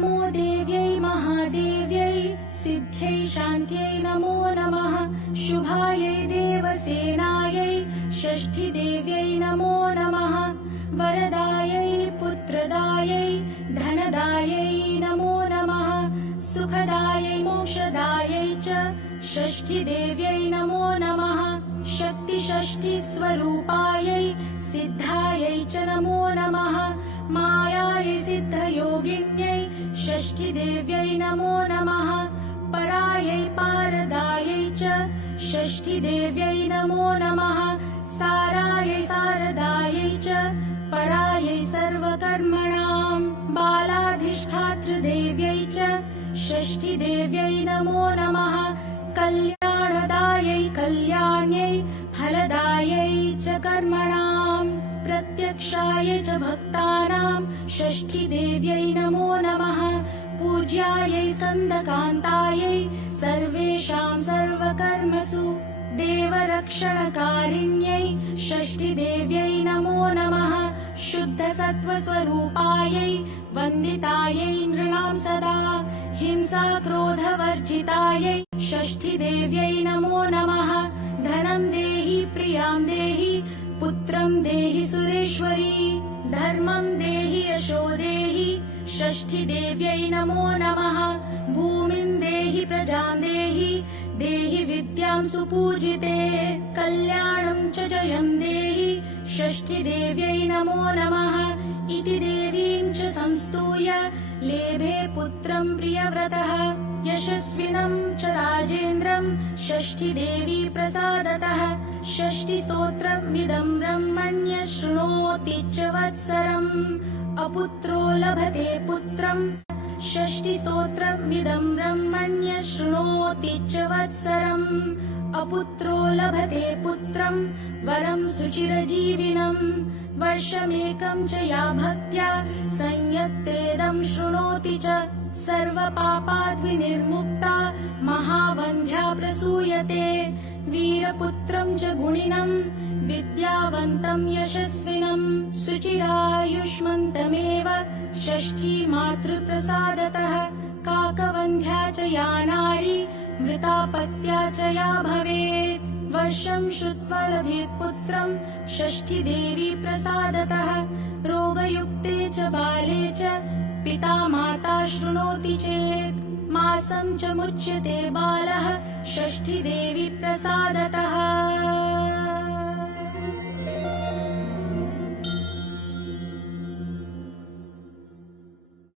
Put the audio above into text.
नमो देव्यै महादेव्यै सिद्ध्यै शान्त्यै नमो नमः शुभायै देवसेनायै षष्ठीदेव्यै नमो नमः वरदायै पुत्रदायै धनदायै नमो नमः सुखदायै मोक्षदायै च षष्ठीदेव्यै नमो नमः शक्तिषष्ठीस्वरूपायै सिद्धायै च नमो नमः मायायै सिद्धयोगिन्यै षष्ठीदेव्यै नमो नमः परायै पारदायै च षष्ठीदेव्यै नमो नमः सारायै सारदायै च परायै सर्वकर्मणां बालाधिष्ठातृदेव्यै च षष्ठीदेव्यै नमो नमः कल्याणदायै कल्याण्यै फलदायै च कर्मणां प्रत्यक्षायै च भक्तानां षष्ठीदेव्यै नमो नमः पूज्यायै स्कन्दकान्तायै सर्वेषां सर्वकर्मसु देवरक्षणकारिण्यै षष्ठीदेव्यै नमो नमः शुद्धसत्त्वस्वरूपायै वन्दितायै नृणां सदा हिंसाक्रोधवर्जितायै षष्ठीदेव्यै नमो नमः धनं देहि प्रियां देहि पुत्रं देहि सुरेश्वरी धर्मं देहि यशो देहि षष्ठीदेव्यै नमो नमः भूमिं देहि प्रजां देहि देहि विद्यां सुपूजिते कल्याणं च जयं देहि षष्ठीदेव्यै नमो नमः इति देवीं च संस्तूय लेभे पुत्रं प्रियव्रतः यशस्विनं च राजेन्द्रं षष्ठीदेवी प्रसादतः षष्ठीस्तोत्रमिदं ब्रह्मण्य शृणोति च वत्सरम् अपुत्रो लभते पुत्रम् षष्ठीस्तोत्रमिदं ब्रह्मण्य शृणोति च वत्सरम् अपुत्रो लभते पुत्रम् वरं सुचिरजीविनम् वर्षमेकं च या भक्त्या संयत्तेदं शृणोति च सर्वपापाद्विनिर्मुक्ता महावन्ध्या प्रसूयते वीरपुत्रं च गुणिनं विद्यावन्तं यशस्विनं सुचिरायुष्मन्तमेव षष्ठी मातृप्रसादतः काकवन्ध्या च या नारी मृतापत्या च या भवेत् वर्षं श्रुत्वा लभेत् पुत्रं षष्ठीदेवी प्रसादतः रोगयुक्ते च बाले च पिता माता शृणोति चेत् मासं च मुच्यते बालः षष्ठीदेवी प्रसादतः।